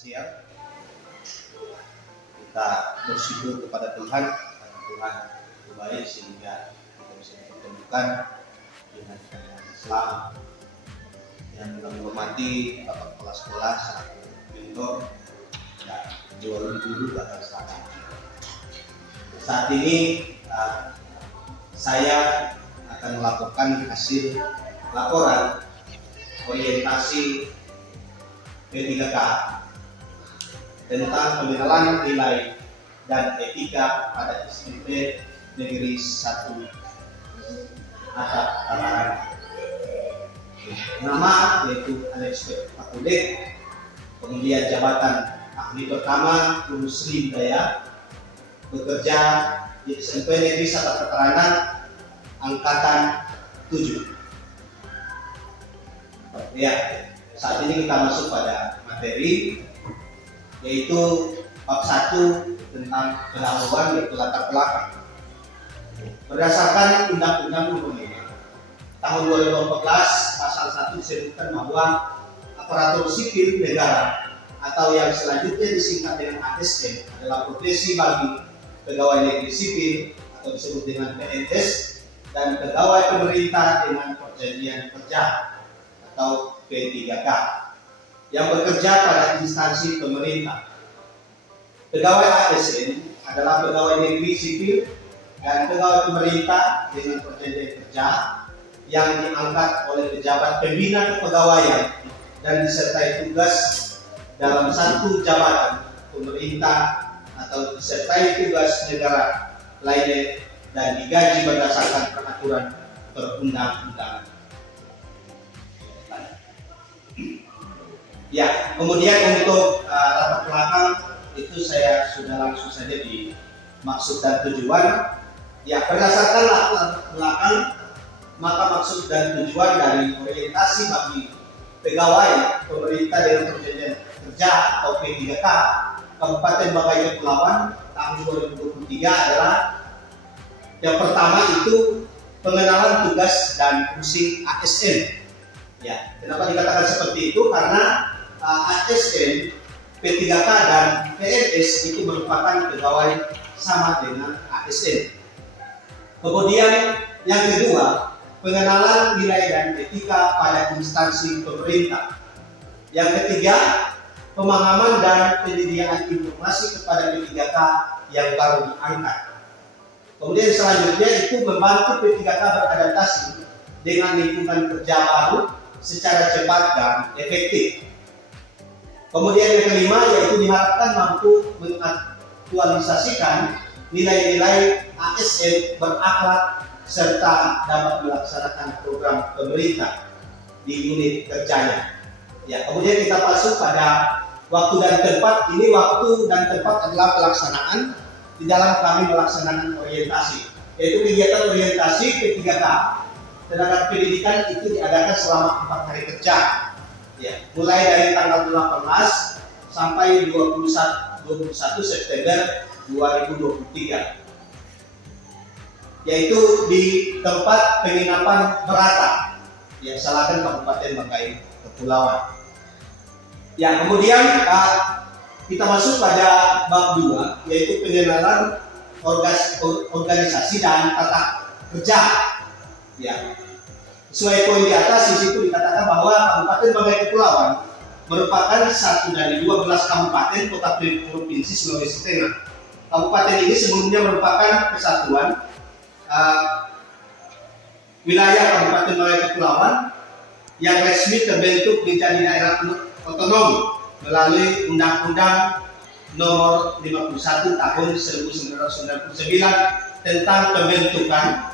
siang. Kita bersyukur kepada Tuhan karena Tuhan itu baik sehingga kita bisa dipertemukan dengan selamat. Yang menghormati Bapak Kepala Sekolah selaku mentor dan jualan guru bahkan selamat. Saat ini saya akan melaporkan hasil laporan orientasi P3K tentang pengenalan nilai dan etika pada SMP Negeri 1 Atap Tabanan. Nama yaitu Alex Pakude, kemudian jabatan ahli pertama Muslim Daya, bekerja di SMP Negeri 1 Atap Tabanan angkatan 7. Ya, saat ini kita masuk pada materi yaitu bab 1 tentang pendahuluan yaitu latar belakang. Berdasarkan Undang-Undang Nomor 5 Tahun 2014 Pasal 1 disebutkan bahwa aparatur sipil negara atau yang selanjutnya disingkat dengan ASN adalah profesi bagi pegawai negeri sipil atau disebut dengan PNS dan pegawai pemerintah dengan perjanjian kerja atau P3K yang bekerja pada instansi pemerintah. Pegawai ASN adalah pegawai negeri sipil dan pegawai pemerintah dengan perjanjian kerja yang diangkat oleh pejabat pembina kepegawaian dan disertai tugas dalam satu jabatan pemerintah atau disertai tugas negara lainnya dan digaji berdasarkan peraturan perundang-undangan. Ya, kemudian untuk latar belakang itu saya sudah langsung saja di maksud dan tujuan. Ya, berdasarkan latar belakang, maka maksud dan tujuan dari orientasi bagi pegawai pemerintah dengan perjanjian kerja atau P3K Kabupaten Banggai Kepulauan tahun 2023 adalah yang pertama itu pengenalan tugas dan fungsi ASN. Ya, kenapa dikatakan seperti itu? Karena ASN, P3K dan PNS itu merupakan pegawai sama dengan ASN. Kemudian yang kedua, pengenalan nilai dan etika pada instansi pemerintah. Yang ketiga, pemahaman dan penyediaan informasi kepada P3K yang baru diangkat. Kemudian selanjutnya itu membantu P3K beradaptasi dengan lingkungan kerja baru secara cepat dan efektif. Kemudian yang kelima yaitu diharapkan mampu mengaktualisasikan nilai-nilai ASN berakhlak serta dapat melaksanakan program pemerintah di unit kerjanya. Ya, kemudian kita masuk pada waktu dan tempat. Ini waktu dan tempat adalah pelaksanaan di dalam kami melaksanakan orientasi, yaitu kegiatan orientasi P3K tenaga pendidikan itu diadakan selama 4 hari kerja. Ya, mulai dari tanggal 18 sampai 21 September 2023. Yaitu di tempat penginapan Berata, ya, Salakan Kabupaten Banggai Kepulauan. Ya, kemudian kita masuk pada bab 2 yaitu pengenalan organisasi dan tata kerja. Ya, sesuai poin di atas di situ dikatakan bahwa Kabupaten Banggai Kepulauan merupakan satu dari 12 kabupaten kota provinsi Sulawesi Tengah. Kabupaten ini sebelumnya merupakan kesatuan wilayah Kabupaten Banggai Kepulauan yang resmi terbentuk menjadi daerah otonom melalui Undang-Undang Nomor 51 Tahun 1999 tentang pembentukan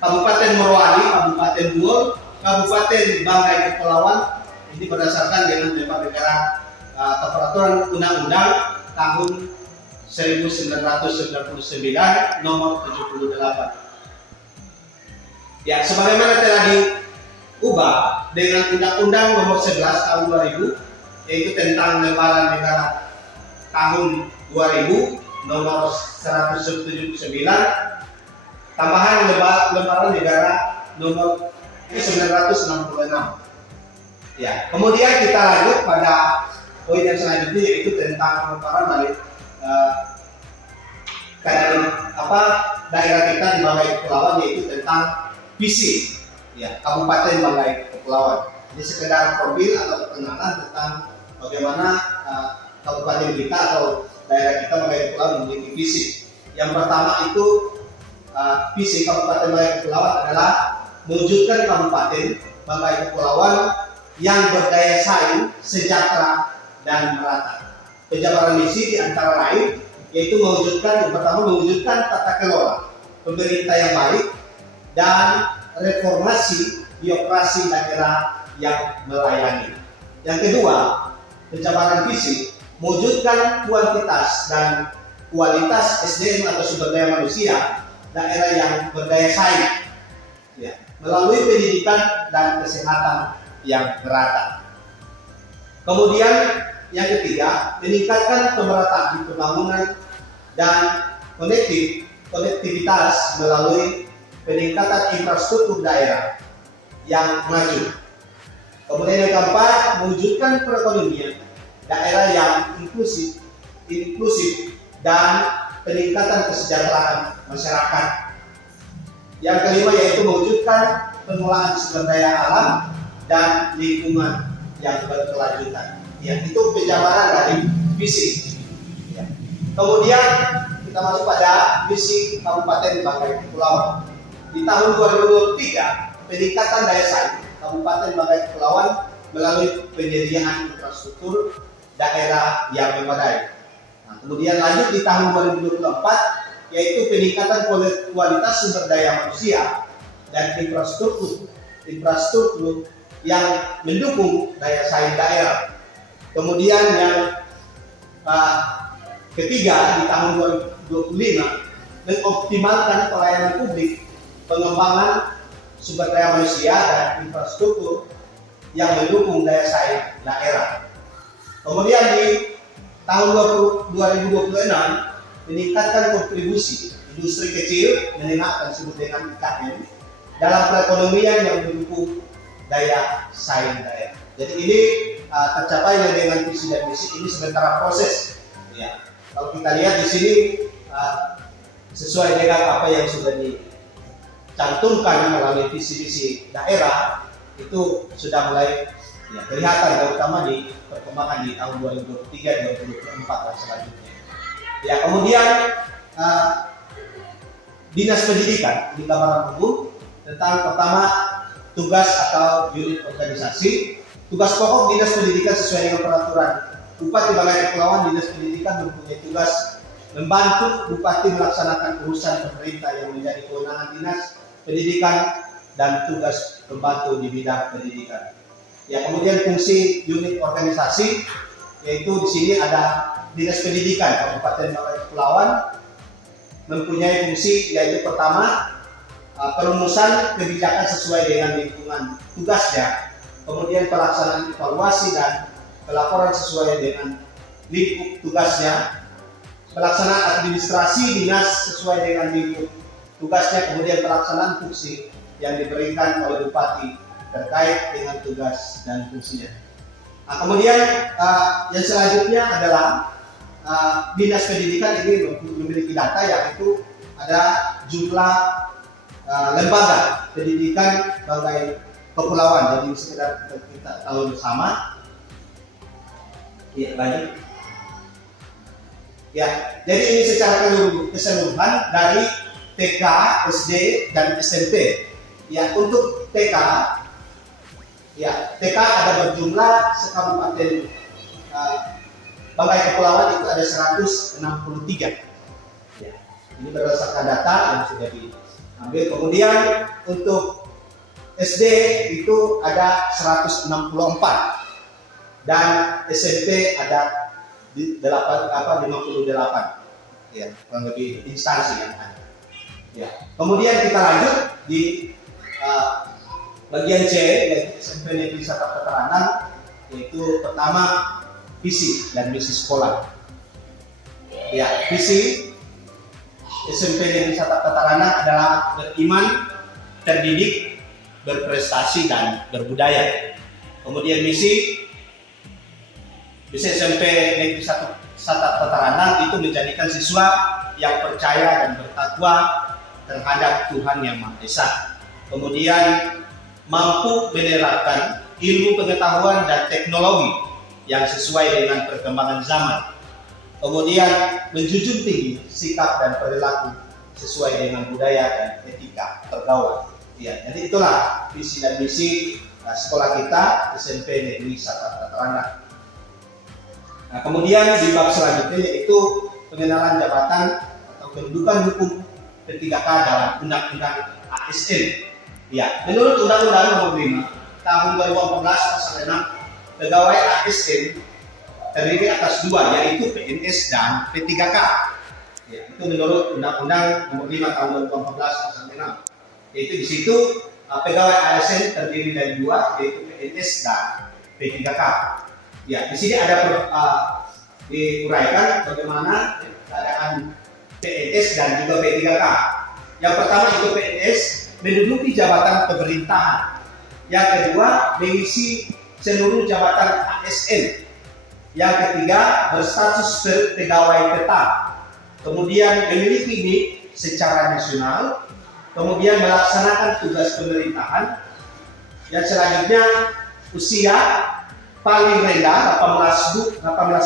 Kabupaten Morowali, Kabupaten Buol, Kabupaten Banggai Kepulauan. Ini berdasarkan dengan Dewan Negara atau Peraturan Undang-Undang Tahun 1999 Nomor 78. Ya, sebagaimana telah diubah dengan Undang-Undang Nomor 11 Tahun 2000, yaitu tentang lembaran negara Tahun 2000 Nomor 179, tambahan lembaran negara Nomor 966. Ya, kemudian kita lanjut pada poin yang selanjutnya yaitu tentang pemaparan dari daerah kita di Banggai Kepulauan, yaitu tentang visi Kabupaten Banggai Kepulauan. Jadi sekedar profil atau perkenalan tentang bagaimana kabupaten kita atau daerah kita Banggai Kepulauan memiliki visi. Yang pertama itu visi Kabupaten Banggai Kepulauan adalah mewujudkan Kabupaten Banggai Kepulauan yang berdaya saing, sejahtera, dan merata. Penjabaran misi di antara lain yaitu yang pertama mewujudkan tata kelola pemerintah yang baik dan reformasi birokrasi daerah yang melayani. Yang kedua, penjabaran visi mewujudkan kuantitas dan kualitas SDM atau sumber daya manusia daerah yang berdaya saing melalui pendidikan dan kesehatan yang merata. Kemudian yang ketiga, meningkatkan pemerataan pembangunan dan konektivitas melalui peningkatan infrastruktur daerah yang maju. Kemudian yang keempat, mewujudkan perekonomian daerah yang inklusif dan peningkatan kesejahteraan masyarakat. Yang kelima yaitu mewujudkan pengelolaan sumber daya alam dan lingkungan yang berkelanjutan. Itu penjabaran dari visi. Kemudian kita masuk pada visi Kabupaten Banggai Kepulauan. Di tahun 2023, peningkatan daya saing Kabupaten Banggai Kepulauan melalui penyediaan infrastruktur daerah yang memadai. Kemudian lanjut di tahun 2024, yaitu peningkatan kualitas sumber daya manusia dan infrastruktur yang mendukung daya saing daerah. Kemudian yang ketiga di tahun 2025, mengoptimalkan pelayanan publik, pengembangan sumber daya manusia dan infrastruktur yang mendukung daya saing daerah. Kemudian di tahun 2026, meningkatkan kontribusi industri kecil menengah dan disebut dengan IKM dalam perekonomian yang mendukung daya saing daerah. Jadi ini tercapainya dengan visi dan misi ini sementara proses. Kalau kita lihat di sini sesuai dengan apa yang sudah dicantumkan melalui visi-visi daerah itu sudah mulai kelihatan, terutama di perkembangan di tahun 2023, 2024 dan selanjutnya. Kemudian Dinas Pendidikan di gambaran umum tentang pertama tugas atau unit organisasi. Tugas pokok Dinas Pendidikan sesuai dengan peraturan Bupati Banggai Kepulauan. Dinas Pendidikan mempunyai tugas membantu Bupati melaksanakan urusan pemerintah yang menjadi kewenangan Dinas Pendidikan dan tugas membantu di bidang pendidikan. Kemudian fungsi unit organisasi, yaitu di sini ada Dinas Pendidikan Kabupaten Banggai Kepulauan mempunyai fungsi yaitu pertama perumusan kebijakan sesuai dengan lingkungan tugasnya, kemudian pelaksanaan evaluasi dan pelaporan sesuai dengan lingkup tugasnya, pelaksanaan administrasi dinas sesuai dengan lingkup tugasnya, kemudian pelaksanaan fungsi yang diberikan oleh Bupati terkait dengan tugas dan fungsinya. Kemudian yang selanjutnya adalah Dinas Pendidikan ini memiliki data, yaitu ada jumlah lembaga pendidikan Banggai Kepulauan. Jadi sekedar kita tahu bersama. Lanjut. Jadi ini secara keseluruhan dari TK, SD dan SMP. Untuk TK, TK ada berjumlah sekabupaten Banggai Kepulauan itu ada 163. Ini berdasarkan data yang sudah diambil. Kemudian untuk SD itu ada 164 dan SMP ada 58, kurang lebih instansi yang ada. Kemudian kita lanjut di bagian C, yaitu SMP Negeri Satap Teteranan, yaitu pertama visi dan misi sekolah. Visi SMP Negeri Satap Teteranan adalah beriman, terdidik, berprestasi dan berbudaya. Kemudian misi Bisa SMP Negeri 1 Tataranang itu menjadikan siswa yang percaya dan bertakwa terhadap Tuhan Yang Maha Esa. Kemudian mampu menerapkan ilmu pengetahuan dan teknologi yang sesuai dengan perkembangan zaman. Kemudian menjunjung tinggi sikap dan perilaku sesuai dengan budaya dan etika pergaulan. Ya, jadi itulah visi dan misi sekolah kita SMP Negeri 1 Tataranang. Nah, kemudian di bab selanjutnya yaitu pengenalan jabatan atau kedudukan hukum P3K dalam Undang-Undang ASN. Ya, menurut Undang-Undang Nomor 5 Tahun 2014 Pasal 6, pegawai ASN terdiri atas dua, yaitu PNS dan P3K. Ya, itu menurut Undang-Undang Nomor 5 Tahun 2014 Pasal 6. Yaitu di situ pegawai ASN terdiri dari dua, yaitu PNS dan P3K. Ya, di sini ada diuraikan bagaimana keadaan PNS dan juga P3K. Yang pertama itu PNS menduduki jabatan pemerintahan. Yang kedua mengisi seluruh jabatan ASN. Yang ketiga berstatus pegawai tetap. Kemudian memiliki NIK secara nasional. Kemudian melaksanakan tugas pemerintahan. Yang selanjutnya usia paling rendah 18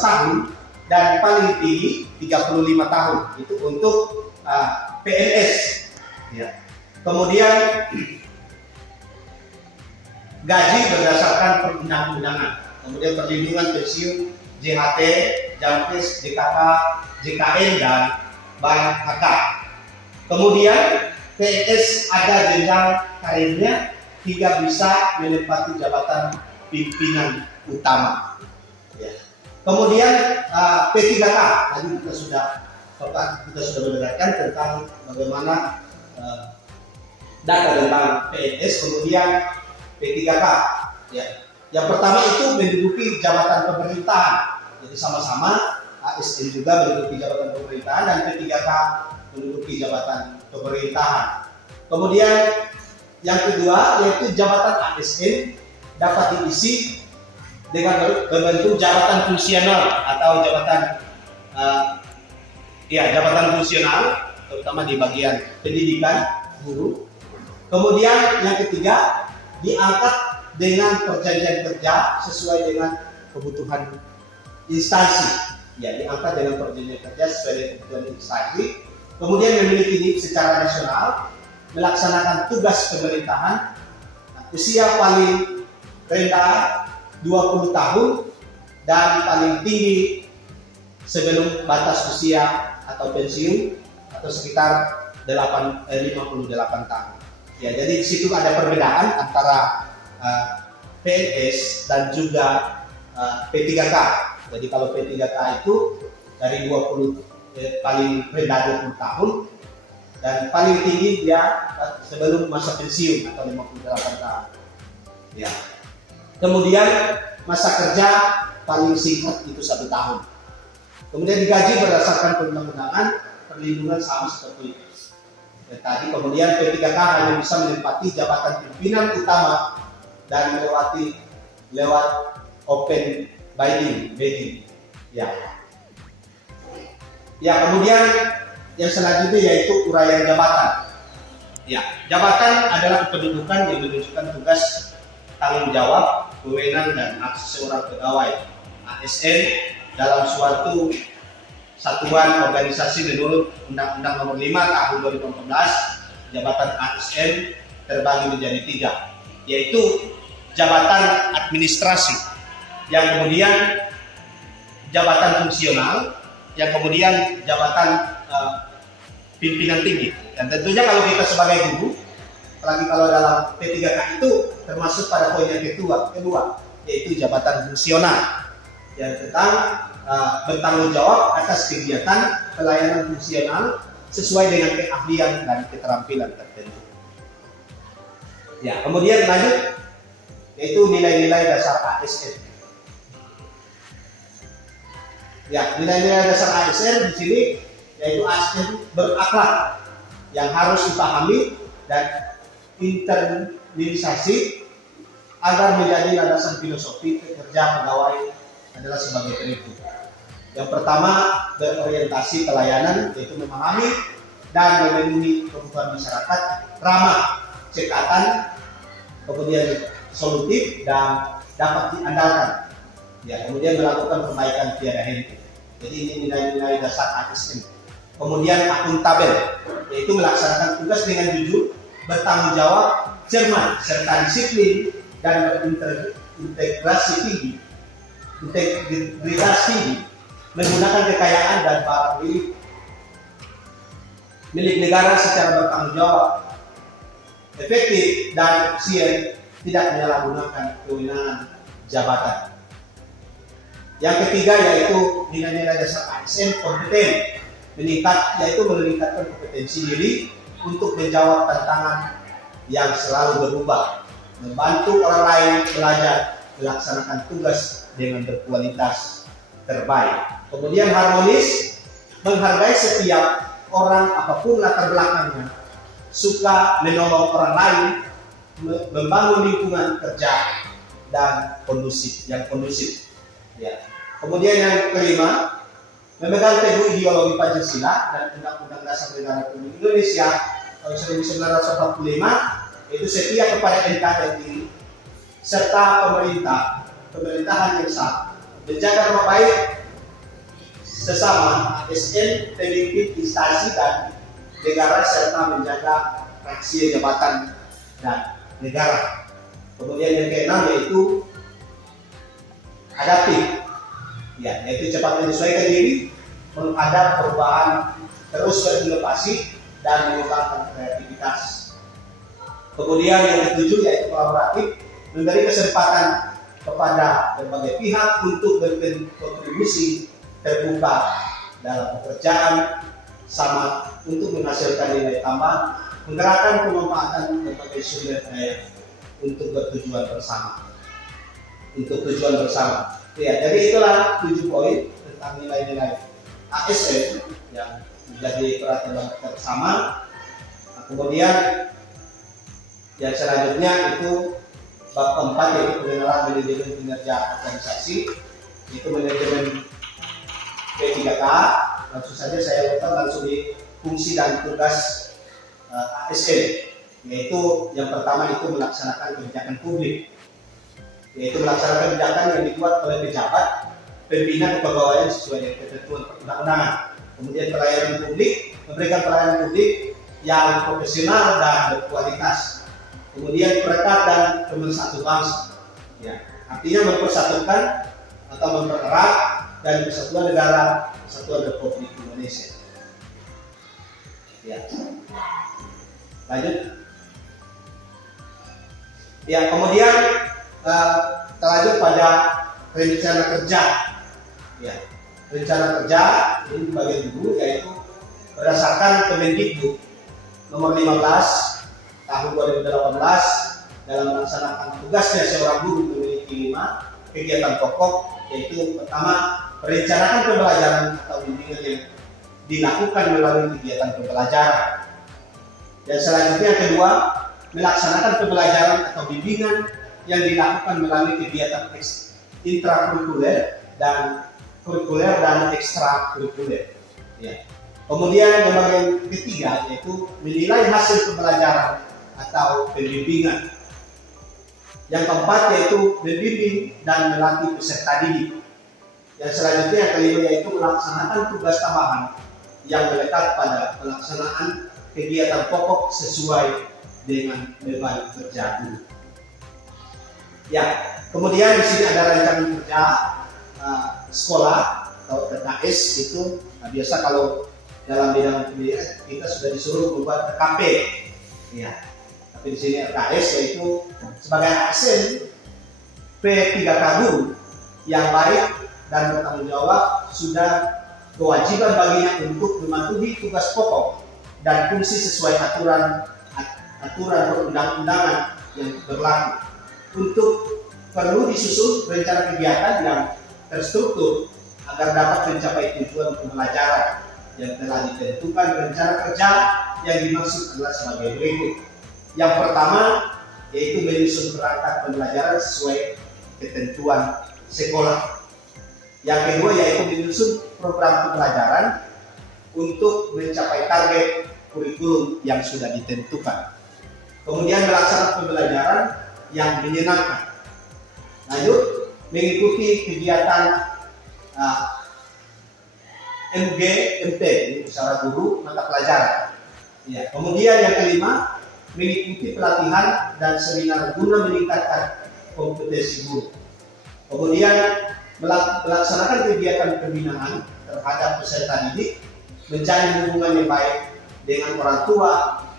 tahun dan paling tinggi 35 tahun. Itu untuk PNS. Ya. Kemudian gaji berdasarkan perundang-undangan. Kemudian perlindungan pensiun, JHT, JAMPIS, JKK, JKN dan BHK. Kemudian PNS ada jenjang karirnya hingga bisa menempati jabatan pimpinan utama. Ya. Kemudian P3K tadi kita sudah mendengarkan tentang bagaimana data tentang PNS, kemudian P3K. Ya. Yang pertama itu menduduki jabatan pemerintahan. Jadi sama-sama ASN juga menduduki jabatan pemerintahan dan P3K menduduki jabatan pemerintahan. Kemudian yang kedua yaitu jabatan ASN dapat diisi dengan berbentuk jabatan fungsional atau jabatan fungsional, terutama di bagian pendidikan guru. Kemudian yang ketiga diangkat dengan perjanjian kerja sesuai dengan kebutuhan instansi. Ya, diangkat dengan perjanjian kerja sesuai dengan kebutuhan instansi. Kemudian memiliki NIK secara nasional, melaksanakan tugas pemerintahan, usia paling rendah 20 tahun dan paling tinggi sebelum batas usia atau pensiun atau sekitar 58 tahun. Ya, jadi di situ ada perbedaan antara PNS dan juga P3K. Jadi kalau P3K itu dari 20 paling rendah 20 tahun dan paling tinggi dia sebelum masa pensiun atau 58 tahun. Ya. Kemudian masa kerja paling singkat itu 1 tahun. Kemudian digaji berdasarkan perundang-undangan, perlindungan sama seperti tadi. Kemudian P3K hanya bisa menempati jabatan pimpinan utama dan lewat open bidding. Ya. Ya, kemudian yang selanjutnya yaitu uraian jabatan. Ya, jabatan adalah kependudukan yang menunjukkan tugas, tanggung jawab, wewenang dan hak seorang pegawai ASN dalam suatu satuan organisasi menurut Undang-Undang Nomor 5 Tahun 2014. Jabatan ASN terbagi menjadi 3, yaitu jabatan administrasi, yang kemudian jabatan fungsional, yang kemudian jabatan pimpinan tinggi. Dan tentunya kalau kita sebagai guru, apalagi kalau dalam P3K itu termasuk pada poin yang kedua, yaitu jabatan fungsional, yang tentang bertanggung jawab atas kegiatan pelayanan fungsional sesuai dengan keahlian dan keterampilan tertentu. Ya, kemudian lanjut yaitu nilai-nilai dasar ASN. Ya, nilai-nilai dasar ASN di sini yaitu ASN berakhlak yang harus dipahami dan internalisasi agar menjadi landasan filosofi kerja pegawai adalah sebagai berikut. Yang pertama, berorientasi pelayanan, yaitu memahami dan memenuhi kebutuhan masyarakat, ramah, cekatan, kemudian solutif dan dapat diandalkan. Ya, kemudian melakukan perbaikan tiada henti. Jadi ini nilai-nilai dasar ASN. Kemudian akuntabel, yaitu melaksanakan tugas dengan jujur, bertanggung jawab, cermat, serta disiplin dan berintegrasi tinggi, menggunakan kekayaan dan barang milik negara secara bertanggung jawab, efektif dan efisien, tidak menyalahgunakan kewenangan jabatan. Yang ketiga yaitu nilai-nilai dasar ASN kompeten, yaitu meningkatkan kompetensi diri untuk menjawab tantangan yang selalu berubah, membantu orang lain belajar, melaksanakan tugas dengan berkualitas terbaik. Kemudian harmonis, menghargai setiap orang apapun latar belakangnya, suka menolong orang lain, membangun lingkungan kerja dan kondusif. Ya. Kemudian yang kelima, memegang teguh ideologi Pancasila dan Undang-Undang Dasar Negara Republik Indonesia tahun 1945, yaitu setia kepada NKRI serta pemerintahan yang sah, menjaga nama baik sesama ASN, pemimpin instansi dan negara, serta menjaga rahasia jabatan dan negara. Kemudian yang keenam yaitu adaptif, ya, yaitu cepat menyesuaikan diri, menghadap perubahan, terus berinovasi dan mengembangkan kreativitas. Kemudian yang ketujuh yaitu kolaboratif, memberi kesempatan kepada berbagai pihak untuk berkontribusi terbuka dalam pekerjaan sama untuk menghasilkan nilai tambah, menggerakkan pemanfaatan berbagai sumber daya untuk tujuan bersama. Ya, jadi itulah 7 poin tentang nilai-nilai ASN yang menjadi perhatian bersama. Nah, kemudian yang selanjutnya itu bab keempat yaitu pengenalan manajemen kinerja organisasi, itu manajemen P3K. Langsung saja saya lompat langsung di fungsi dan tugas ASN, yaitu yang pertama itu melaksanakan kebijakan publik, yaitu melaksanakan kebijakan yang dibuat oleh pejabat, pimpinan kepegawaian sesuai dengan ketentuan perundang-undangan. Kemudian pelayanan publik, memberikan pelayanan publik yang profesional dan berkualitas. Kemudian perekat dan pemersatu bangsa, ya, artinya mempersatukan atau mempererat dan persatuan negara Kesatuan Republik Indonesia. Ya, lanjut. Ya, kemudian kita lanjut pada rencana kerja. Ya, rencana kerja ini bagian dulu, yaitu berdasarkan Kemendikbud nomor 15 tahun 2018 dalam melaksanakan tugasnya seorang guru memiliki 5 kegiatan pokok, yaitu pertama, merencanakan pembelajaran atau bimbingan yang dilakukan melalui kegiatan pembelajaran. Dan selanjutnya yang kedua, melaksanakan pembelajaran atau bimbingan yang dilakukan melalui kegiatan intrakurikuler dan kurikuler dan ekstrakurikuler. Ya. Kemudian yang bagian ketiga yaitu menilai hasil pembelajaran atau pembimbingan. Yang keempat yaitu membimbing dan melatih peserta didik. Yang selanjutnya yang kelima yaitu melaksanakan tugas tambahan yang melekat pada pelaksanaan kegiatan pokok sesuai dengan beban kerja guru. Ya, kemudian di sini ada rencana kerja sekolah atau RKS itu. Nah, biasa kalau dalam bidang pendidikan kita sudah disuruh membuat RKP. Ya, tapi di sini RKS yaitu sebagai ASN P3K guru yang baik dan bertanggung jawab, sudah kewajiban baginya untuk mematuhi tugas pokok dan fungsi sesuai aturan perundang-undangan yang berlaku. Untuk perlu disusun rencana kegiatan yang terstruktur agar dapat mencapai tujuan pembelajaran yang telah ditentukan. Rencana kerja yang dimaksud adalah sebagai berikut. Yang pertama yaitu menyusun perangkat pembelajaran sesuai ketentuan sekolah. Yang kedua yaitu menyusun program pembelajaran untuk mencapai target kurikulum yang sudah ditentukan. Kemudian melaksanakan pembelajaran yang menyenangkan. Lanjut, mengikuti kegiatan MG, MT, usaha guru mata pelajaran. Ya. Kemudian yang kelima, mengikuti pelatihan dan seminar guna meningkatkan kompetensi guru. Kemudian melaksanakan kegiatan pembinaan terhadap peserta didik, menjalin hubungan yang baik dengan orang tua,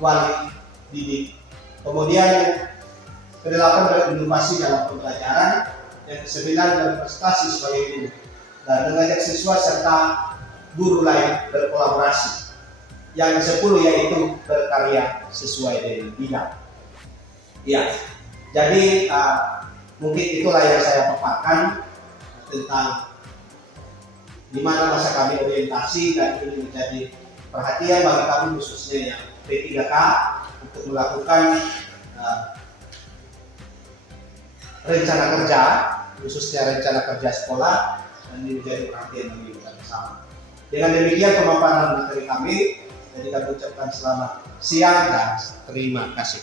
wali didik. Kemudian kedelapan, berinovasi dalam pembelajaran. Yang kesembilan, berprestasi sebagai guru dan mengajak siswa serta guru lain berkolaborasi. Yang ke-10 yaitu berkarya sesuai dengan bidang. Ya, jadi mungkin itulah yang saya paparkan tentang di mana masa kami orientasi, dan ini menjadi perhatian bagi kami khususnya yang P3K untuk melakukan rencana kerja, khususnya rencana kerja sekolah, dan ini menjadi perhatian bagi kita bersama. Dengan demikian pemaparan materi kami, jadi kami ucapkan selamat siang dan terima kasih.